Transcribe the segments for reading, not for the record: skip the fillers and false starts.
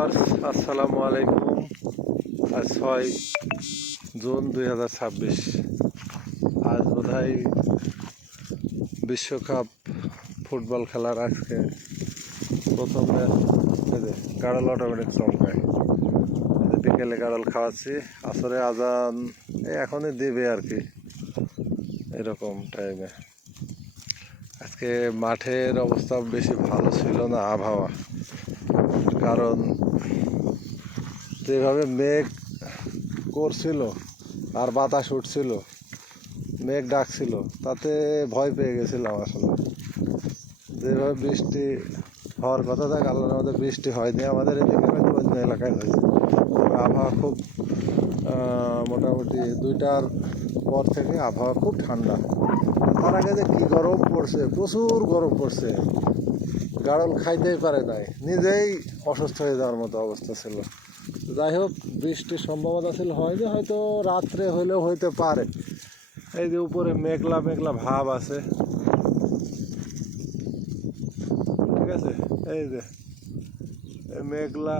Viewers, আসসালামু আলাইকুম। আজ 6 জুন 2026। আজ বোধহয় বিশ্বকাপ ফুটবল খেলার আজকে প্রথম ম্যাচ। গাড়ল অটোমেটিক চমকায় বিকেলে গাড়ল খাওয়াচ্ছি, আসরে আজান এখনই দিবে আর কি, এরকম টাইমে। আজকে মাঠের অবস্থা বেশি ভালো ছিল না, আবহাওয়া, কারণ যেভাবে মেঘ করছিল আর বাতাস উঠছিল, মেঘ ডাকছিল, তাতে ভয় পেয়ে গেছিলাম আসলে। যেভাবে বৃষ্টি হওয়ার কথা থাকে, আল্লাহর মধ্যে বৃষ্টি হয়নি আমাদের এদিকে, হয়তো অন্য এলাকায় হয়েছে। আবহাওয়া খুব মোটামুটি 2টার পর থেকে আবহাওয়া খুব ঠান্ডা। তার আগে যে কী গরম পড়ছে, প্রচুর গরম পড়ছে, গাড়ল খাইতেই পারে নাই, নিজেই অসুস্থ হয়ে যাওয়ার মতো অবস্থা ছিল। যাই হোক, বৃষ্টির সম্ভাবনা ছিল, হয়নি, হয়তো রাত্রে হলেও হইতে পারে। এই যে উপরে মেঘলা মেঘলা ভাব আছে, ঠিক আছে, এই যে মেঘলা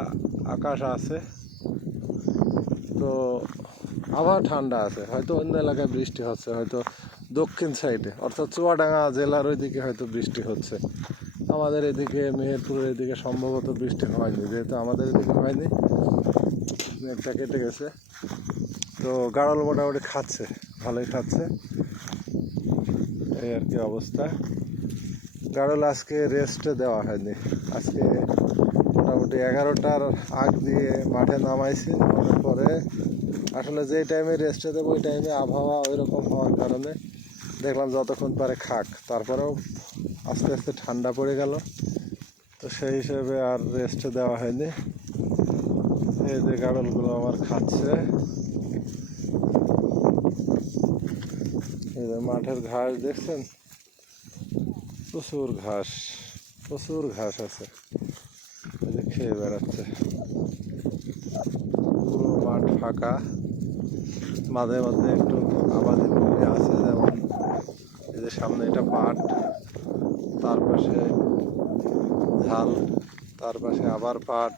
আকাশ আছে, তো আবহাওয়া ঠান্ডা আছে। হয়তো অন্য এলাকায় বৃষ্টি হচ্ছে, হয়তো দক্ষিণ সাইডে অর্থাৎ চুয়াডাঙ্গা জেলার ওইদিকে হয়তো বৃষ্টি হচ্ছে। আমাদের এদিকে মেহেরপুরের এদিকে সম্ভবত বৃষ্টি হয়নি, যেহেতু আমাদের এদিকে হয়নি, মেঘটা কেটে গেছে। তো গাড়ল মোটামুটি খাচ্ছে, ভালোই খাচ্ছে, এই আর কি অবস্থা। গাড়ল আজকে রেস্টে দেওয়া হয়নি, আজকে মোটামুটি 11টার আগ দিয়ে মাঠে নামাইছি। নামানোর পরে আসলে যেই টাইমে রেস্টে দেবো ওই টাইমে আবহাওয়া ওই রকম হওয়ার কারণে দেখলাম যতক্ষণ পারে খাক। তারপরেও আস্তে আস্তে ঠান্ডা পড়ে গেল, তো সেই হিসেবে আর রেস্টে দেওয়া হয়নি। এই যে গাড়লগুলো আমার খাচ্ছে, এই যে মাঠের ঘাস দেখছেন, প্রচুর ঘাস, প্রচুর ঘাস আছে, এই যে খেয়ে বেড়াচ্ছে। পুরো মাঠ ফাঁকা, মাঝে মাঝে একটু আবাদি ভূমি আছে, যেমন এই যে সামনে এটা পাট, তার পাশে ঝাল, তার পাশে আবার পাট,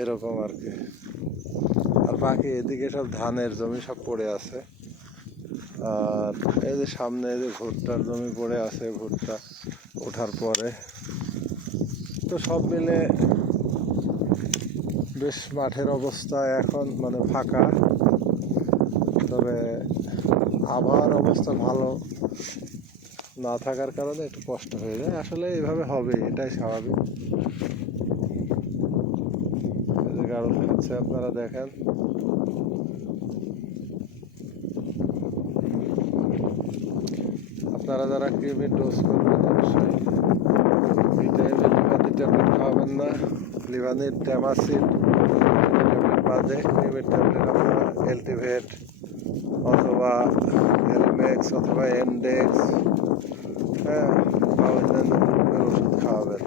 এরকম আর কি। আর বাকি এদিকে সব ধানের জমি সব পড়ে আছে। আর এই যে সামনে এই যে ভুট্টার জমি পড়ে আছে, ভুট্টা ওঠার পরে। তো সব মিলে বেশ মাঠের অবস্থা এখন মানে ফাঁকা, তবে আবহাওয়ার অবস্থা ভালো না থাকার কারণে একটু কষ্ট হয়ে যায়। আসলে এইভাবে হবে, এটাই স্বাভাবিক। এই যে গাড়ল খাচ্ছে, আপনারা দেখেন। আপনারা যারা কৃমির ডোজ করবেন, অবশ্যই এই টাইমে লিভানির ট্যাবলেট খাওয়াবেন না। লিভানির ট্যামাসিন ট্যাবলেট বাদে কৃমির ট্যাবলেট আপনারা এলটিভেট অথবা এলমেক্স অথবা এন্ডেক্স, হ্যাঁ, বা অন্যান্য গ্রুপের ওষুধ খাওয়াবেন।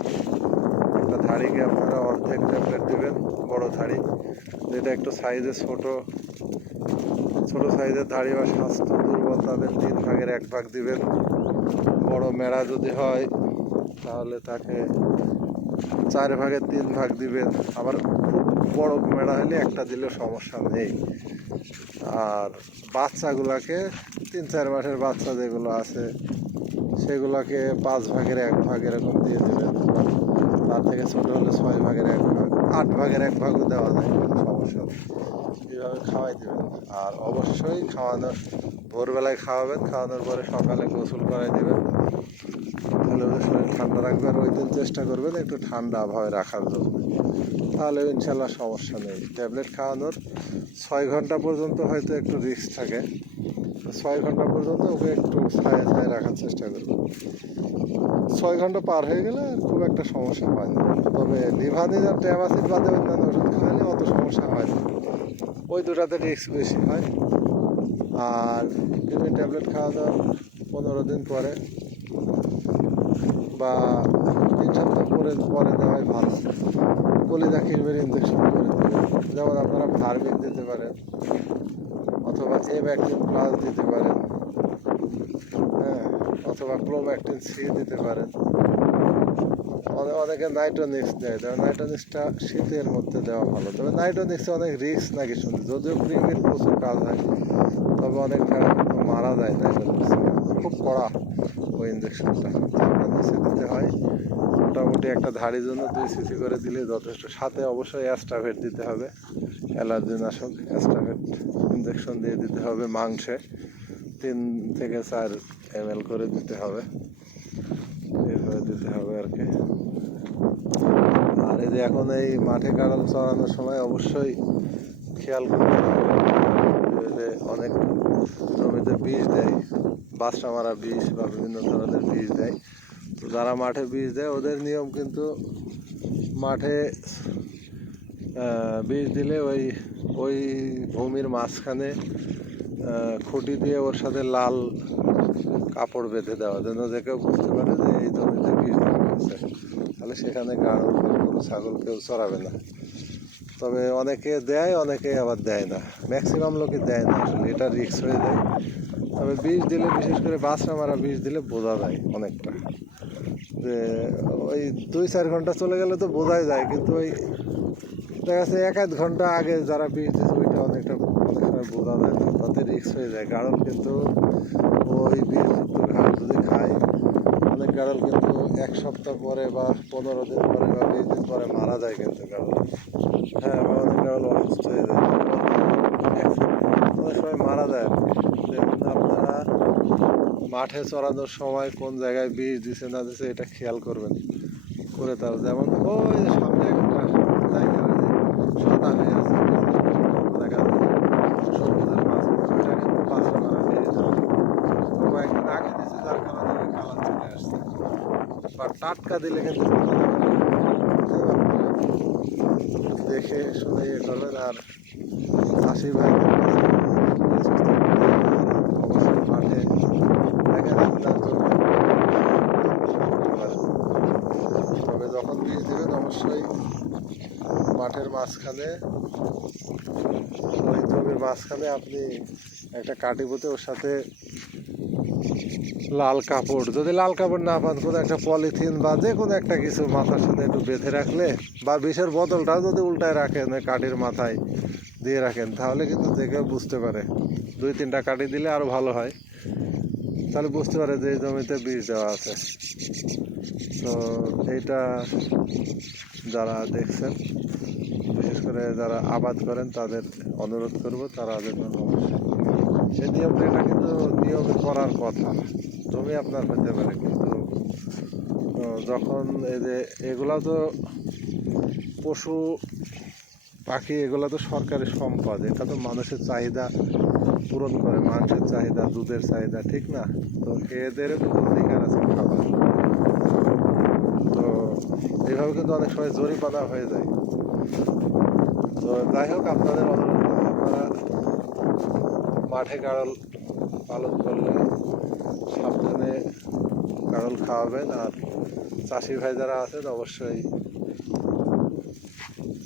একটা ধাড়িকে আপনারা অর্ধেক ট্যাবলেট দেবেন, বড় ধাড়ি, যেটা একটু সাইজে ছোট সাইজের ধাড়ি বা স্বাস্থ্য দুর্বল তাদের 3/1 ভাগ দিবেন। বড় মেড়া যদি হয় তাহলে তাকে 4/3 ভাগ দিবেন। আবার খুব বড় মেড়া হলে একটা দিলেও সমস্যা নেই। আর বাচ্চাগুলাকে 3-4 মাসের বাচ্চা যেগুলো আছে সেগুলোকে 5/1 ভাগ এরকম দিয়ে দেবেন। তার থেকে ছোটো হলে 6/1 ভাগ, 8/1 ভাগও দেওয়া যায়, কোনো সমস্যা নেই। এইভাবে খাওয়াই দেবেন। আর অবশ্যই খাওয়ানোর ভোরবেলায় খাওয়াবেন, খাওয়ানোর পরে সকালে গোসল করাই দেবেন, তাহলে ওদের শরীর ঠান্ডা রাখবে। আর ওই দিন চেষ্টা করবেন একটু ঠান্ডা আবহাওয়ায় রাখার জন্য, তাহলে ইনশাল্লাহ সমস্যা নেই। ট্যাবলেট খাওয়ানোর 6 ঘন্টা পর্যন্ত হয়তো একটু রিস্ক থাকে, 6 ঘন্টা পর্যন্ত ওকে একটু ছায়া ছায়া রাখার চেষ্টা করবেন। 6 ঘন্টা পার হয়ে গেলে খুব একটা সমস্যা হয় না। তবে লিভানিন আর ট্যামাসিন বাদে অন্যান্য ওষুধ খাওয়ালে অত সমস্যা হয় না, ওই দুটাতে রিস্ক বেশি হয়। আর কৃমি ট্যাবলেট খাওয়ানোর 15 দিন পরে বা 3 সপ্তাহ পরে দেওয়াই ভালো। কলিজা কৃমির ইঞ্জেকশন করে দেবেন, যেমন আপনারা ভার্মিক দিতে পারেন অথবা এব্যাক্টিন প্লাস দিতে পারেন, হ্যাঁ, অথবা ক্লোম্যাকটিন সি দিতে পারেন, অনেকে নাইট্রোনিক্স দেয়, তবে নাইট্রোনিক্সটা শীতের মধ্যে দেওয়া ভালো। তবে নাইট্রোনিক্সে অনেক রিস্ক নাকি শুনছি, যদিও কৃমির প্রচুর কাজ হয়, তবে অনেক ভেড়া কিন্তু মারা যায় নাইট্রোনিক্সে। খুব কড়া ওই ইঞ্জেকশনটা, চামড়া নিচে দিতে হয়। মোটামুটি একটা ধাড়ির জন্য 2 সিসি করে দিলে যথেষ্ট। সাথে অবশ্যই অ্যাস্ট্রাভেট দিতে হবে, অ্যালার্জি নাশক অ্যাস্ট্রাভেট ইঞ্জেকশন দিয়ে দিতে হবে। মাংসে 3 থেকে 4 ml করে দিতে হবে, এইভাবে দিতে হবে আর কি। আর এই যে এখন এই মাঠে কাঁড়াল চড়ানোর সময় অবশ্যই খেয়াল করতে হবে যে অনেক জমিতে বিষ দেয়, বাসা মারা বিষ বা বিভিন্ন ধরনের বিষ দেয়। তো যারা মাঠে বিষ দেয় ওদের নিয়ম কিন্তু মাঠে বিষ দিলে ওই ওই ভূমির মাঝখানে খুঁটি দিয়ে ওর সাথে লাল কাপড় বেঁধে দেওয়া, যেন যে কেউ বুঝতে পারে যে এই জমিতে বিষ দেওয়া হয়েছে, তাহলে সেখানে গরু ছাগল কেউ চড়াবে না। তবে অনেকে দেয়, অনেকে আবার দেয় না, ম্যাক্সিমাম লোকে দেয় না, আসলে এটা রিস্ক হয়ে যায়। তবে বিষ দিলে, বিশেষ করে বাসা মারা বিষ দিলে বোঝা যায় অনেকটা, যে ওই 2-4 ঘন্টা চলে গেলে তো বোঝাই যায়, কিন্তু ওই দেখা যাচ্ছে 1-1 ঘন্টা আগে যারা বিষ দিচ্ছে ওইটা অনেক সময় বোঝা যায় না, তাতে রিস্ক হয়ে যায়। গাড়ল কিন্তু ওই বিষযুক্ত ঘাস যদি খায়, অনেক গাড়ল কিন্তু 1 সপ্তাহ পরে বা 15 দিন পরে বা 20 দিন পরে মারা যায় কিন্তু গাড়ল। হ্যাঁ, অনেক গাড়ল অসুস্থ হয়ে যায়, অনেক সময় মারা যায়। আপনারা মাঠে চড়ানোর সময় কোন জায়গায় বিষ দিছে না দিছে এটা খেয়াল করবেন, করে তাও। যেমন ওই যে সামনে একটা জায়গা সাদা হয়ে আছে, দেখা যাচ্ছে সবুজের মাছ, ওইটা কিন্তু বাসা মারা বিষ কয়েকদিন আগে দিচ্ছে, যার কারণে ওই কালার চলে আসছে। বা টাটকা দিলে কিন্তু দেখে শুনে ইয়ে করবেন। আর চাষি ভাই অবশ্যই মাঠে দেখেন আপনার জন্য, তবে যখন বীজ দেবেন অবশ্যই মাঠের মাঝখানে, ওই জমির মাঝখানে আপনি একটা কাঠি পুঁতে ওর সাথে লাল কাপড়, যদি লাল কাপড় না পান কোনো একটা পলিথিন বা যে কোনো একটা কিছু মাথার সাথে একটু বেঁধে রাখলে, বা বিষের বোতলটাও যদি উল্টায় রাখেন ওই কাঠির মাথায় দিয়ে রাখেন, তাহলে কিন্তু যে কেউ বুঝতে পারে। 2-3টা কাঠি দিলে আরও ভালো হয়, তাহলে বুঝতে পারে যে এই জমিতে বীজ দেওয়া আছে। তো এইটা যারা দেখছেন, বিশেষ করে যারা আবাদ করেন তাদের অনুরোধ করব, তারা দেখবেন অবশ্যই সেই নিয়মটা, এটা কিন্তু নিয়মে করার কথা। জমি আপনার হতে পারে, কিন্তু যখন এই যে এগুলা তো পশু পাখি, এগুলো তো সরকারি সম্পদ, এটা তো মানুষের চাহিদা পূরণ করে, মাংসের চাহিদা, দুধের চাহিদা, ঠিক না? তো এদের অধিকার আছে খাবার। তো এইভাবে কিন্তু অনেক সময় জরিমানা হয়ে যায়। তো যাই হোক, আপনাদের অনুরোধ, আপনারা মাঠে গাড়ল পালন করলে সাবধানে গাড়ল খাওয়াবেন। আর চাষি ভাই যারা আছেন অবশ্যই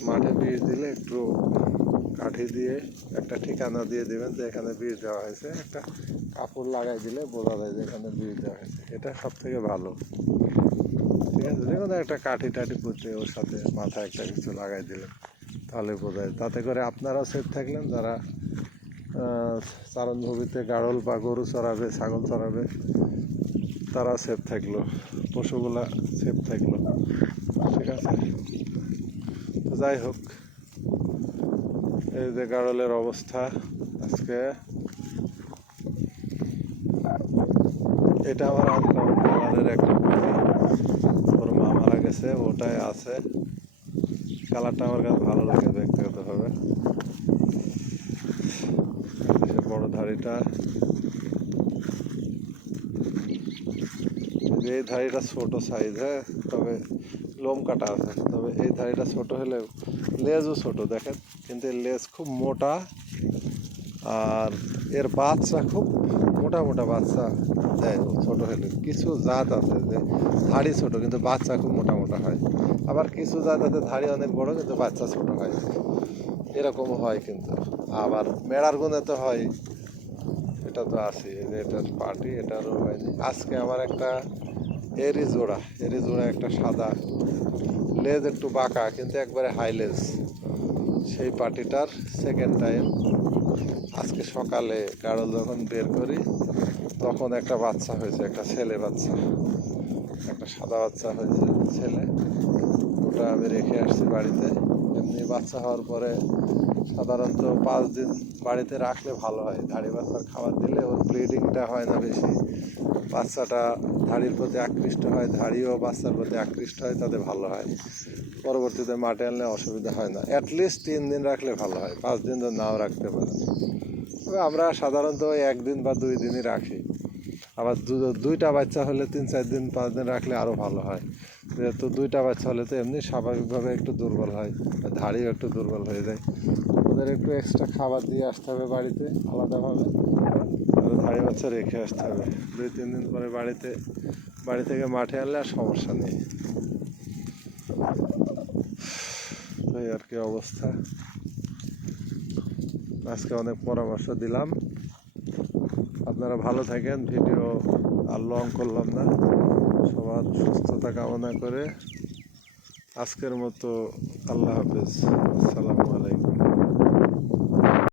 মাঠে বীজ দিলে একটু কাঠি দিয়ে একটা ঠিকানা দিয়ে দেবেন যে এখানে বীজ দেওয়া হয়েছে, একটা কাপড় লাগাই দিলে বোঝা যায় যে এখানে বীজ দেওয়া হয়েছে, এটা সব থেকে ভালো। ঠিক আছে, যে কোনো একটা কাঠি টাঠি পুঁতে ওর সাথে মাথায় একটা কিছু লাগাই দিলেন, তাহলে বোঝায়। তাতে করে আপনারাও সেফ থাকলেন, যারা চারণভূমিতে গাড়ল বা গরু চড়াবে, ছাগল চড়াবে, তারা সেফ থাকলো, পশুগুলা সেফ থাকলো। ঠিক আছে, তো যাই হোক, এই যে গাড়লের অবস্থা আজকে, এটা আমার আনকমন কালারের একটা পাখি, ওর মা মারা গেছে, ওটাই আছে। কালারটা আমার কাছে ভালো লাগে ব্যক্তিগতভাবে। বড় ধাড়িটা, এই ধাড়িটা ছোট সাইজ, হ্যাঁ, তবে লোম কাটা আছে। তবে এই ধাড়িটা ছোট হলেও লেজও ছোট, দেখেন, কিন্তু এর লেজ খুব মোটা। আর এর বাচ্চা খুব মোটা মোটা বাচ্চা দেয় ছোট হলে। কিছু জাত আছে যে ধাড়ি ছোট কিন্তু বাচ্চা খুব মোটা মোটা হয়, আবার কিছু জাত আছে ধাড়ি অনেক বড় কিন্তু বাচ্চা ছোট হয়, এরকমও হয়। কিন্তু আবার মেড়ার গুণে তো হয়, এটা তো আছে, যে এটার পার্টি, এটারও হয়নি। আজকে আমার একটা এরি জোড়া একটা সাদা, লেজ একটু বাঁকা কিন্তু একবারে হাই লেজ। সেই পাটিটার সেকেন্ড টাইম আজকে সকালে গাড়ল যখন বের করি তখন একটা বাচ্চা হয়েছে, একটা ছেলে বাচ্চা, একটা সাদা বাচ্চা হয়েছে ছেলে। ওটা আমি রেখে আসছি বাড়িতে। এমনি বাচ্চা হওয়ার পরে সাধারণত 5 দিন বাড়িতে রাখলে ভালো হয়। ধাড়ি বাচ্চার খাবার দিলে ওর ব্লিডিংটা হয় না বেশি, বাচ্চাটা ধাড়ির প্রতি আকৃষ্ট হয়, ধাড়িও বাচ্চার প্রতি আকৃষ্ট হয়, তাতে ভালো হয়। পরবর্তীতে মাঠে আনলে অসুবিধা হয় না। অ্যাটলিস্ট 3 দিন রাখলে ভালো হয়, 5 দিন তো নাও রাখতে পারে। তবে আমরা সাধারণত 1 দিন বা 2 দিনই রাখি। আবার দুইটা বাচ্চা হলে 3-4 দিন 5 দিন রাখলে আরও ভালো হয়। যেহেতু দুইটা বাচ্চা হলে তো এমনি স্বাভাবিকভাবে একটু দুর্বল হয়, ধাড়িও একটু দুর্বল হয়ে যায়। ওদের একটু এক্সট্রা খাবার দিয়ে আসতে হবে বাড়িতে আলাদাভাবে, আর ধাড়ি বাচ্চা রেখে আসতে হবে। 2-3 দিন পরে বাড়ি থেকে মাঠে আনলে আর সমস্যা নেই। তো এই আর কি অবস্থা। আজকে অনেক পরামর্শ দিলাম, আপনারা ভালো থাকেন। ভিডিও আর লং করলাম না, সবার সুস্থতা কামনা করে আজকের মতো আল্লাহ হাফেজ, আসসালামু আলাইকুম।